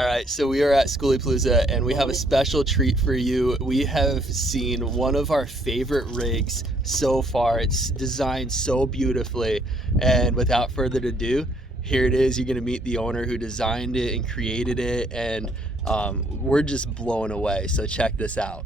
All right, so we are at Schoolypalooza and we have a special treat for you. We have seen one of our favorite rigs so far. It's designed so beautifully, and without further ado, here it is. You're gonna meet the owner who designed it and created it, and we're just blown away. So check this out.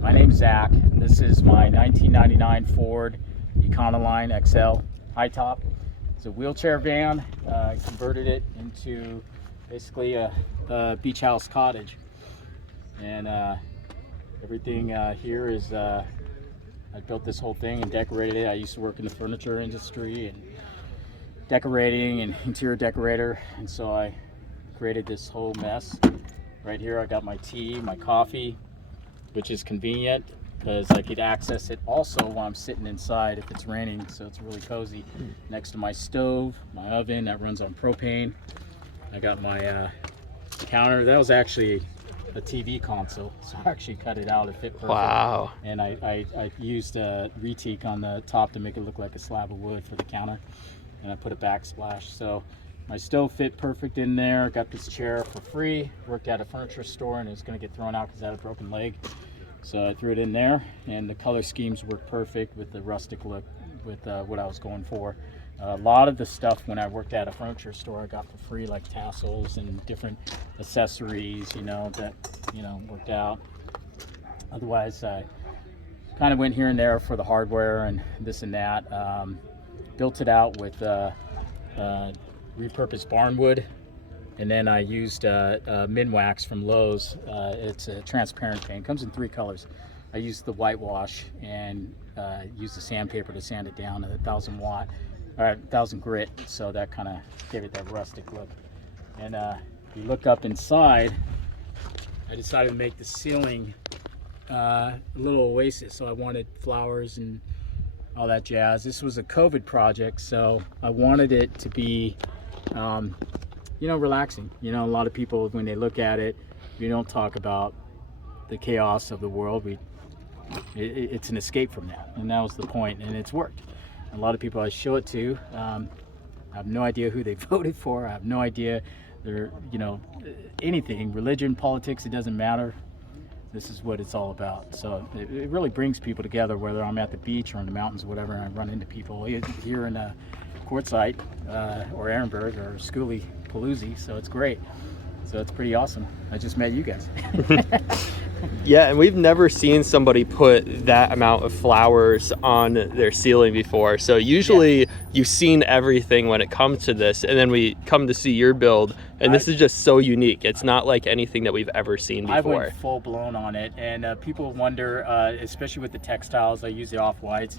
My name's Zach. This is my 1999 Ford Econoline XL high top. It's a wheelchair van. I converted it into basically a beach house cottage, and everything here is I built this whole thing and decorated it. I used to work in the furniture industry and decorating and interior decorator, and so I created this whole mess. Right here I got my tea, my coffee, which is convenient because I could access it also while I'm sitting inside if it's raining, so it's really cozy. Next to my stove, my oven that runs on propane. I got my counter. That was actually a TV console, so I actually cut it out. It fit perfect. Wow. And I used retique on the top to make it look like a slab of wood for the counter, and I put a backsplash. So my stove fit perfect in there. Got this chair for free. Worked at a furniture store and it was going to get thrown out because I had a broken leg. So I threw it in there, and the color schemes work perfect with the rustic look with what I was going for. A lot of the stuff when I worked at a furniture store I got for free, like tassels and different accessories, that worked out. Otherwise I kind of went here and there for the hardware and this and that. Built it out with repurposed barnwood, and then I used Minwax from Lowe's. It's a transparent paint. It comes in 3 colors. I used the whitewash and used the sandpaper to sand it down at 1,000 grit, so that kind of gave it that rustic look. And you look up inside, I decided to make the ceiling a little oasis, so I wanted flowers and all that jazz. This was a COVID project, so I wanted it to be relaxing. A lot of people, when they look at it, we don't talk about the chaos of the world. It's an escape from that, and that was the point, and it's worked. A lot of people I show it to, I have no idea who they voted for. I have no idea they're, anything, religion, politics, it doesn't matter. This is what it's all about. So it really brings people together, whether I'm at the beach or in the mountains or whatever, and I run into people here in Quartzsite or Ehrenberg or Schoolypalooza, so it's great. So it's pretty awesome. I just met you guys. Yeah, and we've never seen somebody put that amount of flowers on their ceiling before. So usually you've seen everything when it comes to this, and then we come to see your build, and this is just so unique. It's not like anything that we've ever seen before. I went full blown on it, and people wonder, especially with the textiles, I use the off-whites.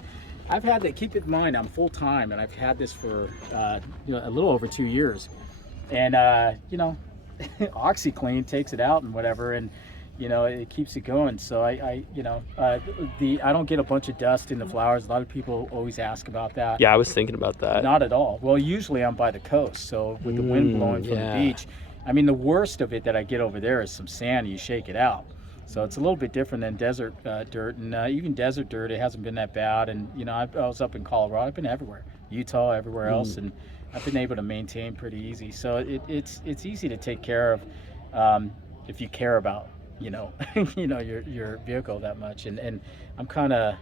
I've had that, keep in mind, I'm full time, and I've had this for a little over 2 years. And OxyClean takes it out and whatever, and it keeps it going. So I don't get a bunch of dust in the flowers. A lot of people always ask about that. Yeah, I was thinking about that. Not at all. Well, usually I'm by the coast, so with the wind blowing from the beach, I mean, the worst of it that I get over there is some sand, and you shake it out. So it's a little bit different than desert dirt, and even desert dirt, it hasn't been that bad. And I was up in Colorado. I've been everywhere, Utah, everywhere else, and I've been able to maintain pretty easy. So it's easy to take care of if you care about your vehicle that much, and I'm kind of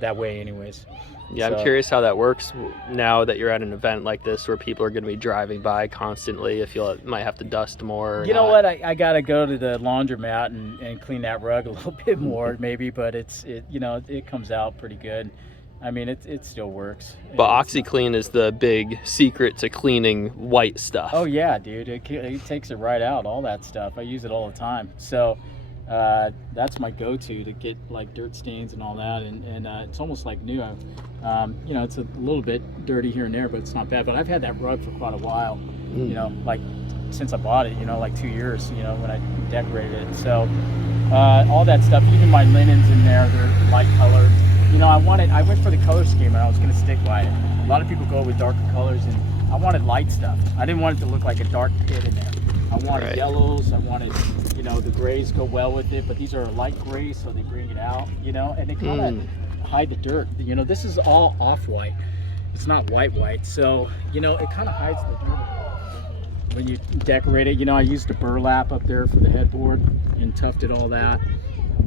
that way anyways. Yeah, so I'm curious how that works now that you're at an event like this where people are going to be driving by constantly. If you might have to dust more. You know what? I got to go to the laundromat and clean that rug a little bit more maybe, but it comes out pretty good. I mean, it still works. But OxyClean is the big secret to cleaning white stuff. Oh yeah, dude, it takes it right out, all that stuff. I use it all the time. So that's my go-to to get like dirt stains and all that, and it's almost like new. It's a little bit dirty here and there, but it's not bad. But I've had that rug for quite a while. Like since I bought it, you know, like 2 years, you know, when I decorated it. So all that stuff, even my linens in there, they're light colored. You know, I went for the color scheme and I was going to stick by it. A lot of people go with darker colors, and I wanted light stuff. I didn't want it to look like a dark pit in there. I wanted yellows, I wanted, you know, the grays go well with it, but these are light grays, so they bring it out, you know, and they kind of hide the dirt. You know, this is all off-white. It's not white, so, you know, it kind of hides the dirt when you decorate it. You know, I used a burlap up there for the headboard and tufted all that.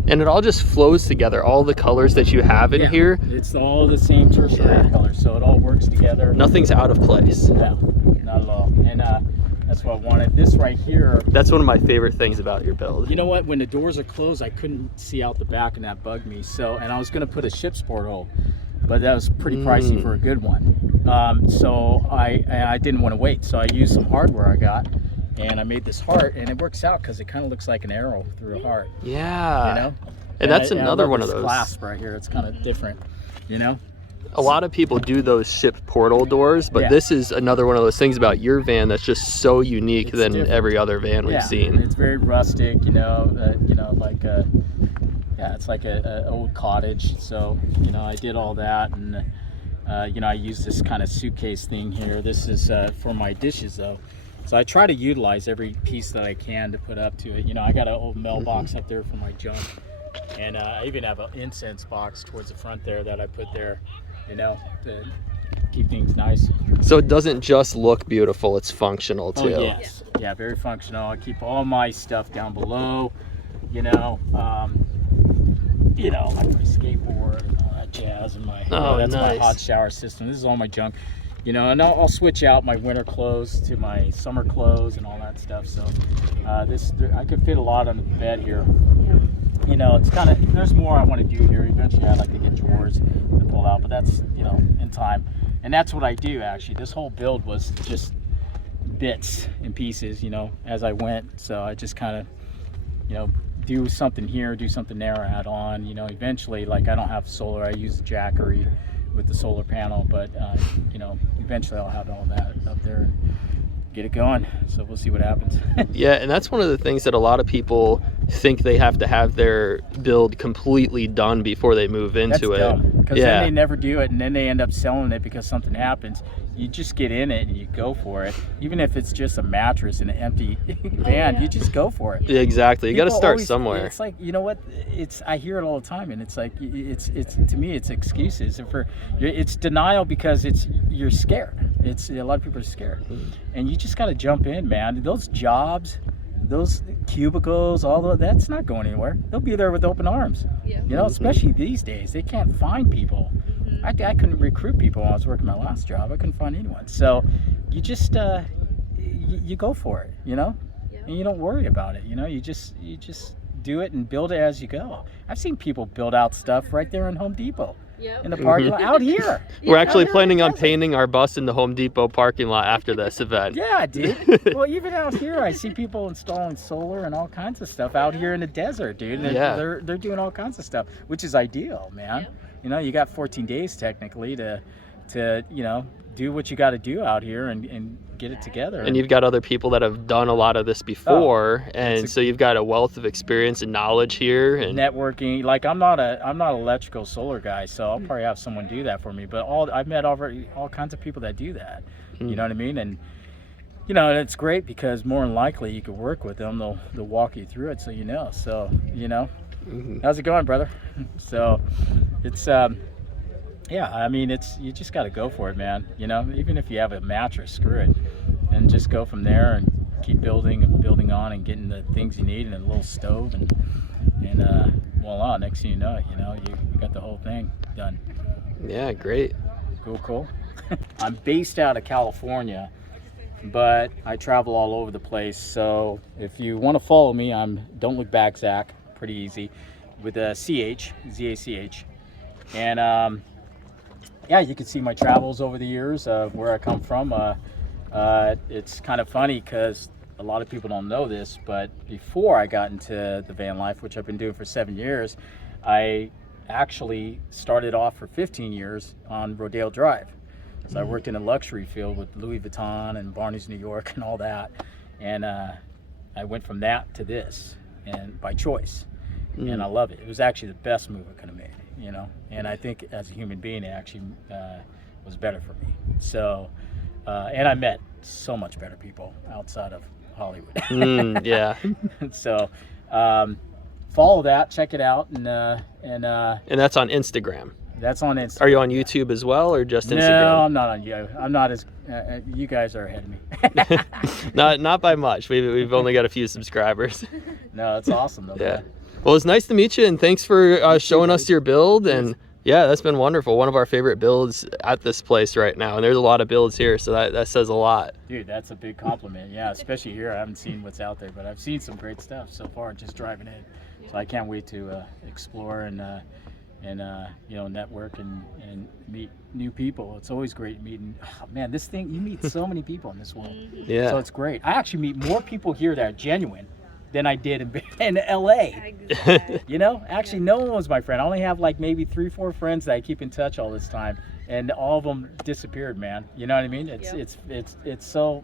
And it all just flows together, all the colors that you have in here. It's all the same tertiary colors, so it all works together. Nothing's out of place. No, not at all. And that's what I wanted. This right here. That's one of my favorite things about your build. You know what? When the doors are closed, I couldn't see out the back, and that bugged me. So, and I was going to put a ship's porthole, but that was pretty pricey for a good one. So I didn't want to wait. So I used some hardware I got, and I made this heart, and it works out because it kind of looks like an arrow through a heart. Yeah. You know? And that's another one of those. Clasp right here. It's kind of different. You know. A lot of people do those ship portal doors, but this is another one of those things about your van that's just so unique than different. Every other van we've seen. It's very rustic, you know, like it's like a old cottage. So, you know, I did all that, and you know, I use this kind of suitcase thing here. This is for my dishes though. So I try to utilize every piece that I can to put up to it. You know, I got an old mailbox up there for my junk, and I even have an incense box towards the front there that I put there, you know, to keep things nice. So it doesn't just look beautiful, it's functional too. Oh, yes. Yeah, very functional. I keep all my stuff down below, you know, like my skateboard and all that jazz, and my that's my hot shower system. This is all my junk, you know, and I'll switch out my winter clothes to my summer clothes and all that stuff. So I could fit a lot on the bed here. You know, it's kind of, there's more I want to do here. Eventually I'd like to get drawers to pull out, but that's, you know, in time. And that's what I do actually. This whole build was just bits and pieces, you know, as I went. So I just kind of, you know, do something here, do something there, add on, you know. Eventually, like, I don't have solar, I use the Jackery with the solar panel, but you know, eventually I'll have all that up there and get it going. So we'll see what happens. Yeah, and that's one of the things that a lot of people think they have to have their build completely done before they move into That's dumb, because yeah. then they never do it, and then they end up selling it because something happens. You just get in it and you go for it. Even if it's just a mattress in an empty van, you just go for it. Exactly. You got to start always, somewhere. It's like, you know what? I hear it all the time, and it's like, it's to me, it's excuses. It's denial because you're scared. A lot of people are scared, and you just got to jump in, man. Those jobs, those cubicles, that's not going anywhere. They'll be there with open arms. Yeah. You know, especially these days, they can't find people. I couldn't recruit people when I was working my last job. I couldn't find anyone. So you just you go for it, you know, and you don't worry about it. You know, you just do it and build it as you go. I've seen people build out stuff right there in Home Depot. In the parking lot out here. We're actually planning on painting our bus in the Home Depot parking lot after this event. Yeah, dude. Well, even out here, I see people installing solar and all kinds of stuff out here in the desert, dude. And they're doing all kinds of stuff, which is ideal, man. You know, you got 14 days technically to you know, do what you got to do out here and get it together. And you've got other people that have done a lot of this before, and so you've got a wealth of experience and knowledge here. And networking, like I'm not an electrical solar guy, so I'll probably have someone do that for me. But I've met all kinds of people that do that. You know what I mean? And you know, it's great because more than likely you could work with them. They'll walk you through it, so you know. So you know, how's it going, brother? So it's yeah, I mean, you just got to go for it, man. You know, even if you have a mattress, screw it, and just go from there and keep building on and getting the things you need and a little stove and voila, next thing you know, you got the whole thing done. Yeah, great. Cool. I'm based out of California, but I travel all over the place. So if you want to follow me, I'm Don't Look Back Zach, pretty easy, with a CH, Z-A-C-H, and yeah, you can see my travels over the years of where I come from. It's kind of funny because a lot of people don't know this, but before I got into the van life, which I've been doing for 7 years, I actually started off for 15 years on Rodeo Drive. So I worked in a luxury field with Louis Vuitton and Barney's New York and all that. And I went from that to this, and by choice, and I love it. It was actually the best move I could have made, you know. And I think as a human being, it actually was better for me. So, and I met so much better people outside of Hollywood. Yeah. So, follow that, check it out, and that's on Instagram. That's on Instagram. Are you on YouTube as well, or just Instagram? No, I'm not on you. I'm not as. You guys are ahead of me. not by much. We've only got a few subscribers. No, it's awesome though. Yeah. Well, it's nice to meet you, and thanks for showing us your build. And yeah, that's been wonderful. One of our favorite builds at this place right now, and there's a lot of builds here, so that says a lot. Dude, that's a big compliment. Yeah, especially here. I haven't seen what's out there, but I've seen some great stuff so far just driving in. So I can't wait to explore and you know, network and meet new people. It's always great meeting. Oh, man, this thing, you meet so many people in this world. Yeah. So it's great. I actually meet more people here that are genuine than I did in LA. Exactly. You know, actually no one was my friend. I only have like maybe 3-4 friends that I keep in touch all this time, and all of them disappeared, man. You know what I mean? It's so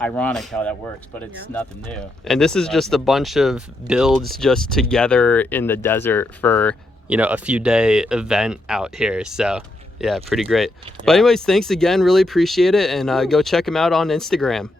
ironic how that works, but it's nothing new. And this is just a bunch of builds just together in the desert for, you know, a few day event out here. So yeah, pretty great. But anyways, thanks again, really appreciate it, and go check them out on Instagram.